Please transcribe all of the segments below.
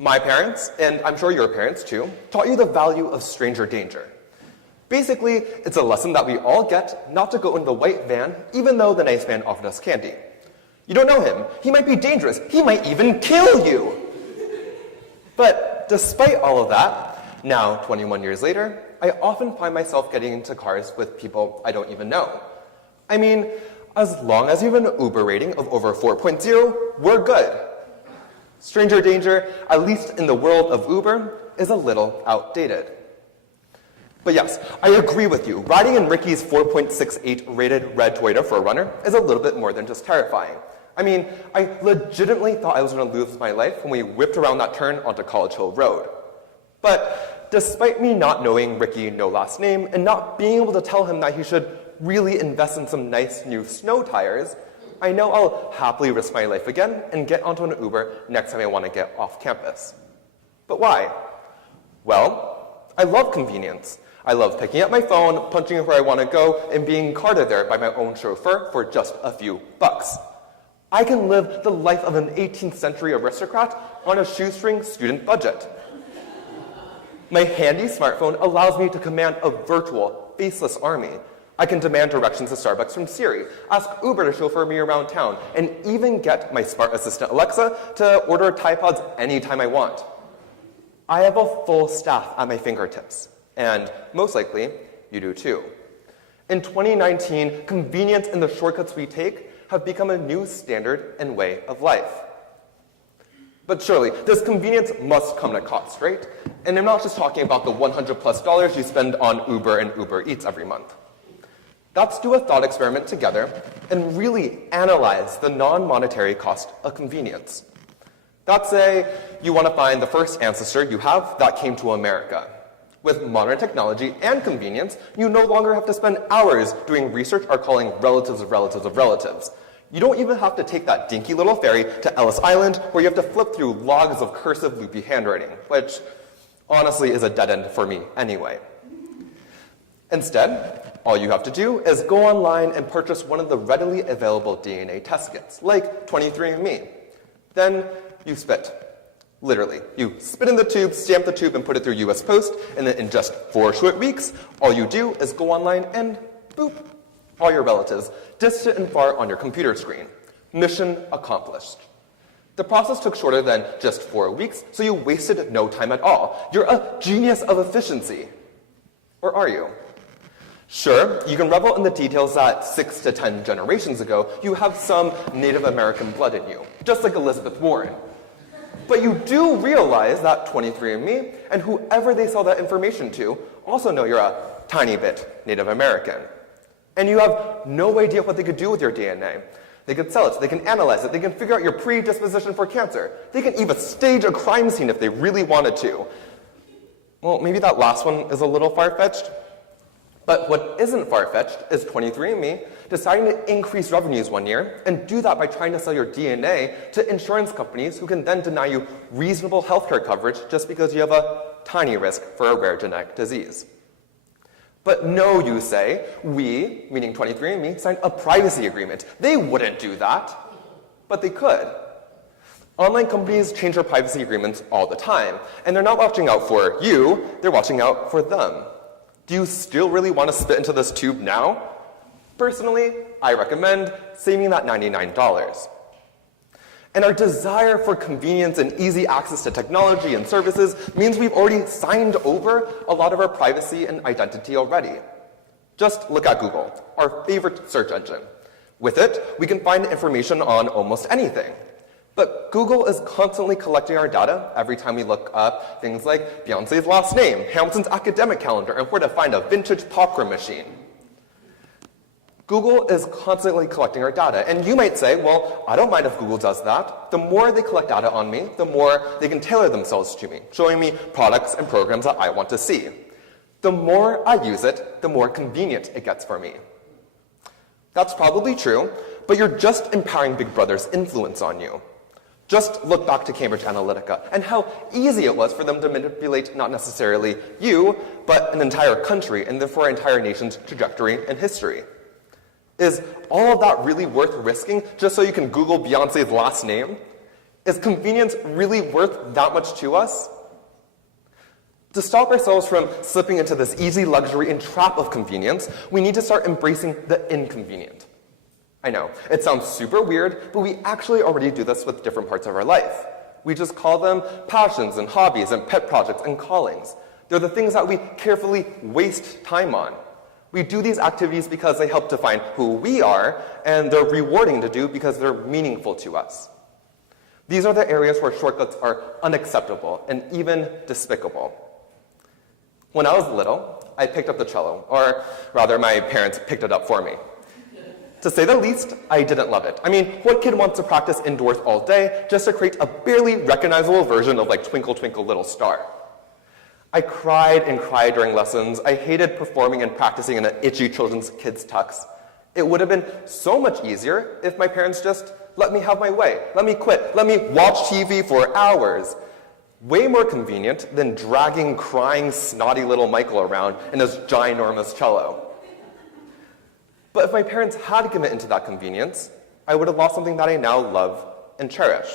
My parents, and I'm sure your parents too, taught you the value of stranger danger. Basically, it's a lesson that we all get not to go in the white van, even though the nice van offered us candy. You don't know him. He might be dangerous. He might even kill you. But despite all of that, now, 21 years later, I often find myself getting into cars with people I don't even know. I mean, as long as you have an Uber rating of over 4.0, we're good. Stranger danger, at least in the world of Uber, is a little outdated. But yes, I agree with you. Riding in Ricky's 4.68 rated red Toyota 4Runner is a little bit more than just terrifying. I mean, I legitimately thought I was going to lose my life when we whipped around that turn onto College Hill Road. But despite me not knowing Ricky no last name and not being able to tell him that he should really invest in some nice new snow tires, I know I'll happily risk my life again and get onto an Uber next time I want to get off campus. But why? Well, I love convenience. I love picking up my phone, punching it where I want to go, and being carted there by my own chauffeur for just a few bucks. I can live the life of an 18th century aristocrat on a shoestring student budget. My handy smartphone allows me to command a virtual, faceless army. I can demand directions to Starbucks from Siri, ask Uber to chauffeur me around town, and even get my smart assistant Alexa to order Tide Pods anytime I want. I have a full staff at my fingertips, and most likely, you do too. In 2019, convenience and the shortcuts we take have become a new standard and way of life. But surely, this convenience must come at a cost, right? And I'm not just talking about the $100+ you spend on Uber and Uber Eats every month. Let's do a thought experiment together and really analyze the non-monetary cost of convenience. Let's say you want to find the first ancestor you have that came to America. With modern technology and convenience, you no longer have to spend hours doing research or calling relatives of relatives of relatives. You don't even have to take that dinky little ferry to Ellis Island where you have to flip through logs of cursive loopy handwriting, which honestly is a dead end for me anyway. Instead, all you have to do is go online and purchase one of the readily available DNA test kits, like 23andMe. Then you spit. Literally. You spit in the tube, stamp the tube, and put it through US Post, and then in just 4 short weeks, all you do is go online and boop, all your relatives, distant and far on your computer screen. Mission accomplished. The process took shorter than just 4 weeks, so you wasted no time at all. You're a genius of efficiency. Or are you? Sure, you can revel in the details that 6 to 10 generations ago, you have some Native American blood in you, just like Elizabeth Warren. But you do realize that 23andMe and whoever they sell that information to also know you're a tiny bit Native American. And you have no idea what they could do with your DNA. They could sell it, they can analyze it, they can figure out your predisposition for cancer. They can even stage a crime scene if they really wanted to. Well, maybe that last one is a little far-fetched. But what isn't far-fetched is 23andMe deciding to increase revenues one year and do that by trying to sell your DNA to insurance companies who can then deny you reasonable healthcare coverage just because you have a tiny risk for a rare genetic disease. But no, you say, we, meaning 23andMe, signed a privacy agreement. They wouldn't do that, but they could. Online companies change their privacy agreements all the time, and they're not watching out for you, they're watching out for them. Do you still really want to spit into this tube now? Personally, I recommend saving that $99. And our desire for convenience and easy access to technology and services means we've already signed over a lot of our privacy and identity already. Just look at Google, our favorite search engine. With it, we can find information on almost anything. But Google is constantly collecting our data every time we look up things like Beyonce's last name, Hamilton's academic calendar, and where to find a vintage popcorn machine. Google is constantly collecting our data, and you might say, well, I don't mind if Google does that. The more they collect data on me, the more they can tailor themselves to me, showing me products and programs that I want to see. The more I use it, the more convenient it gets for me. That's probably true, but you're just empowering Big Brother's influence on you. Just look back to Cambridge Analytica and how easy it was for them to manipulate not necessarily you, but an entire country and therefore an entire nation's trajectory and history. Is all of that really worth risking just so you can Google Beyonce's last name? Is convenience really worth that much to us? To stop ourselves from slipping into this easy luxury and trap of convenience, we need to start embracing the inconvenient. I know, it sounds super weird, but we actually already do this with different parts of our life. We just call them passions and hobbies and pet projects and callings. They're the things that we carefully waste time on. We do these activities because they help define who we are, and they're rewarding to do because they're meaningful to us. These are the areas where shortcuts are unacceptable and even despicable. When I was little, I picked up the cello, or rather, my parents picked it up for me. To say the least, I didn't love it. I mean, what kid wants to practice indoors all day just to create a barely recognizable version of like Twinkle Twinkle Little Star? I cried and cried during lessons. I hated performing and practicing in an itchy children's kids' tux. It would have been so much easier if my parents just let me have my way, let me quit, let me watch TV for hours. Way more convenient than dragging crying, snotty little Michael around in his ginormous cello. But if my parents had given into that convenience, I would have lost something that I now love and cherish.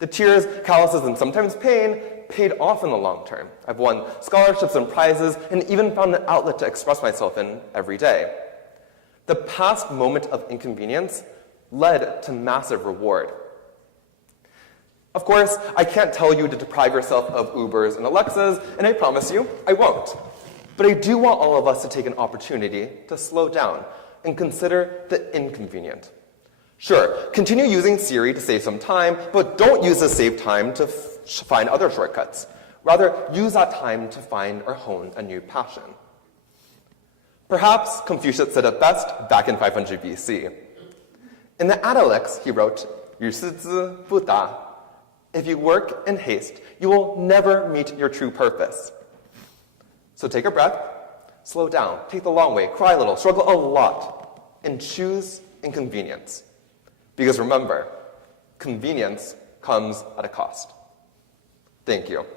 The tears, calluses, and sometimes pain paid off in the long term. I've won scholarships and prizes and even found an outlet to express myself in every day. The past moment of inconvenience led to massive reward. Of course, I can't tell you to deprive yourself of Ubers and Alexas, and I promise you, I won't. But I do want all of us to take an opportunity to slow down and consider the inconvenient. Sure, continue using Siri to save some time, but don't use the saved time to find other shortcuts. Rather, use that time to find or hone a new passion. Perhaps Confucius said it best back in 500 BC. In the Analects, he wrote, 于是之不达. If you work in haste, you will never meet your true purpose. So take a breath, slow down, take the long way, cry a little, struggle a lot, and choose inconvenience. Because remember, convenience comes at a cost. Thank you.